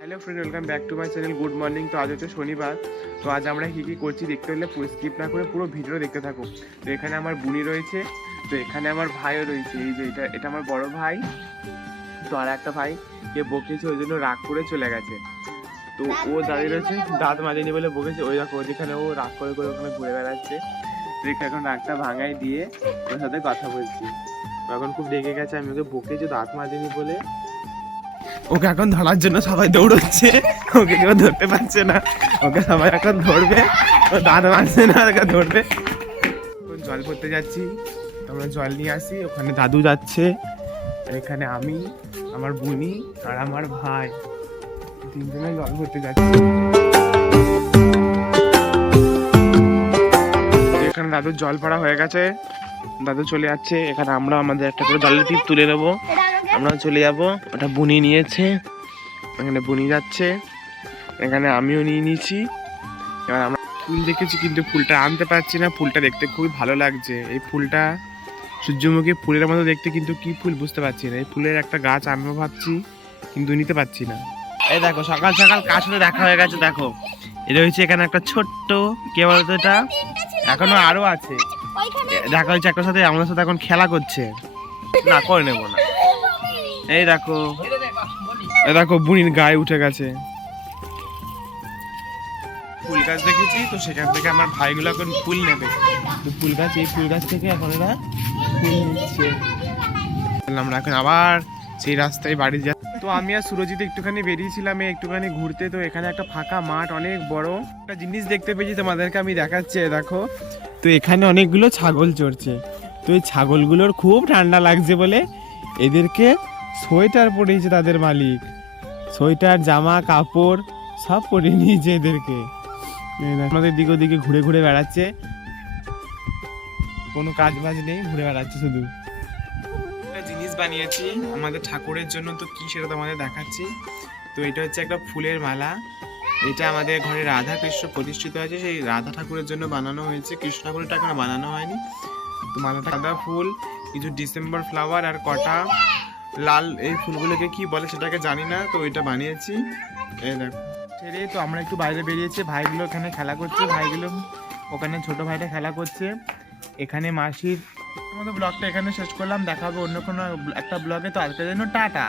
Hello friend welcome back to my channel good morning তো আজ হচ্ছে শনিবার। তো আজ আমরা কী কী করছি দেখতে হলে পুরো স্কিপ না করে পুরো ভিডিও দেখতে থাকো। তো এখানে আমার বুনি রয়েছে তো এখানে আমার ভাইও রয়েছে। এই যে এটা এটা আমার বড় ভাই তো আর একটা ভাই কে বকেছে ওই জন্য রাগ করে চলে গেছে। তো ও দাঁড়িয়ে রয়েছে দাঁত মাজেনি বলে বকেছে। ওই দেখো যেখানে ও রাগ করে করে ওখানে ঘুরে বেড়াচ্ছে। তো এখানে এখন রাগটা ভাঙাই দিয়ে ওর সাথে কথা বলছি। এখন খুব ডেকে গেছে আমি ওকে বকেছি দাঁত মাজেনি বলে। ওকে এখন ধরার জন্য সবাই দৌড়চ্ছে। ওকে কেউ ধরতে পারছে না। ওকে সবাই এখন ধরবে। ও দাঁত মারছে না, ওকে ধরবে। এখন জল ভরতে যাচ্ছি। আমরা জল নিয়ে আসি। ওখানে দাদু যাচ্ছে। এখানে আমি, আমার বুনি আর আমার ভাই। তিনজনে জল ভরতে যাচ্ছি। এখানে দাদুর জল পড়া হয়ে গেছে। দাদু চলে যাচ্ছে। এখানে আমরা আমাদের একটা করে জলের টিপ তুলে নেব। আমরা চলে যাব। ওটা বুনি নিয়েছে। এখানে বুনি যাচ্ছে। এখানে আমিও নিয়ে নিয়েছি। এবার আমরা ফুল দেখেছি, কিন্তু ফুলটা আনতে পারছি না। ফুলটা দেখতে খুবই ভালো লাগছে। এই ফুলটা সূর্যমুখী ফুলের মতো দেখতে, কিন্তু কি ফুল বুঝতে পারছি না। এই ফুলের একটা গাছ আনব ভাবছি, কিন্তু নিতে পারছি না। এই দেখো, সকাল সকাল কার সাথে দেখা হয়ে গেছে, দেখো। এটা হচ্ছে এখানে একটা ছোট্ট, কে বলতো এটা? এখনও আরও আছে। দেখা হয়েছে একটা সাথে, আমাদের সাথে এখন খেলা করছে। না, করে নেব না। এই দেখো। এই দেখো, বুনির গায়ে উঠে গেছে। ফুল গাছ দেখেছি, তো সেখান থেকে আমার ভাইগুলো এখন ফুল নেবে। তো ফুল গাছ, এই ফুল গাছ থেকে এখন এরা ফুল নিচ্ছে। আমরা এখন আবার সেই রাস্তায় বাড়ি যা তো আমি আর সুরজিৎ একটুখানি বেরিয়েছিলাম একটুখানি ঘুরতে। তো এখানে একটা ফাঁকা মাঠ, অনেক বড়। একটা জিনিস দেখতে পেয়েছি তোমাদেরকে, আমি দেখাচ্ছি দেখো। তো এখানে অনেকগুলো ছাগল চড়ছে। তো এই ছাগলগুলোর খুব ঠান্ডা লাগছে বলে এদেরকে সোয়েটার পরিয়েছে তাদের মালিক। সোয়েটার, জামা, কাপড় সব পরিয়ে নিয়েছে এদেরকে। আমাদের দিকে ওদিকে ঘুরে ঘুরে বেড়াচ্ছে। কোনো কাজ বাজ নেই, ঘুরে বেড়াচ্ছে শুধু। একটা জিনিস বানিয়েছি, আমাদের ঠাকুরের জন্য তো কি সেটা তোমাদের দেখাচ্ছি। তো এটা হচ্ছে একটা ফুলের মালা। এটা আমাদের ঘরে রাধা কৃষ্ণ প্রতিষ্ঠিত হয়েছে সেই রাধা ঠাকুরের জন্য বানানো হয়েছে। কৃষ্ণ ঠাকুরের টাকা বানানো হয়নি। তো মালাটা সাদা ফুল, কিছু ডিসেম্বর ফ্লাওয়ার আর কটা লাল এই ফুলগুলোকে কি বলে সেটাকে জানি না তো এটা বানিয়েছি। এই দেখো। ছেড়ে তো আমরা একটু বাইরে বেরিয়েছি। ভাইগুলো এখানে খেলা করছে ভাইগুলো ওখানে ছোট ভাইটা খেলা করছে। এখানে মাসির মতো ব্লগটা এখানে শেষ করলাম দেখা হবে অন্য কোনো একটা ব্লগে। তো আজকের জন্য টাটা।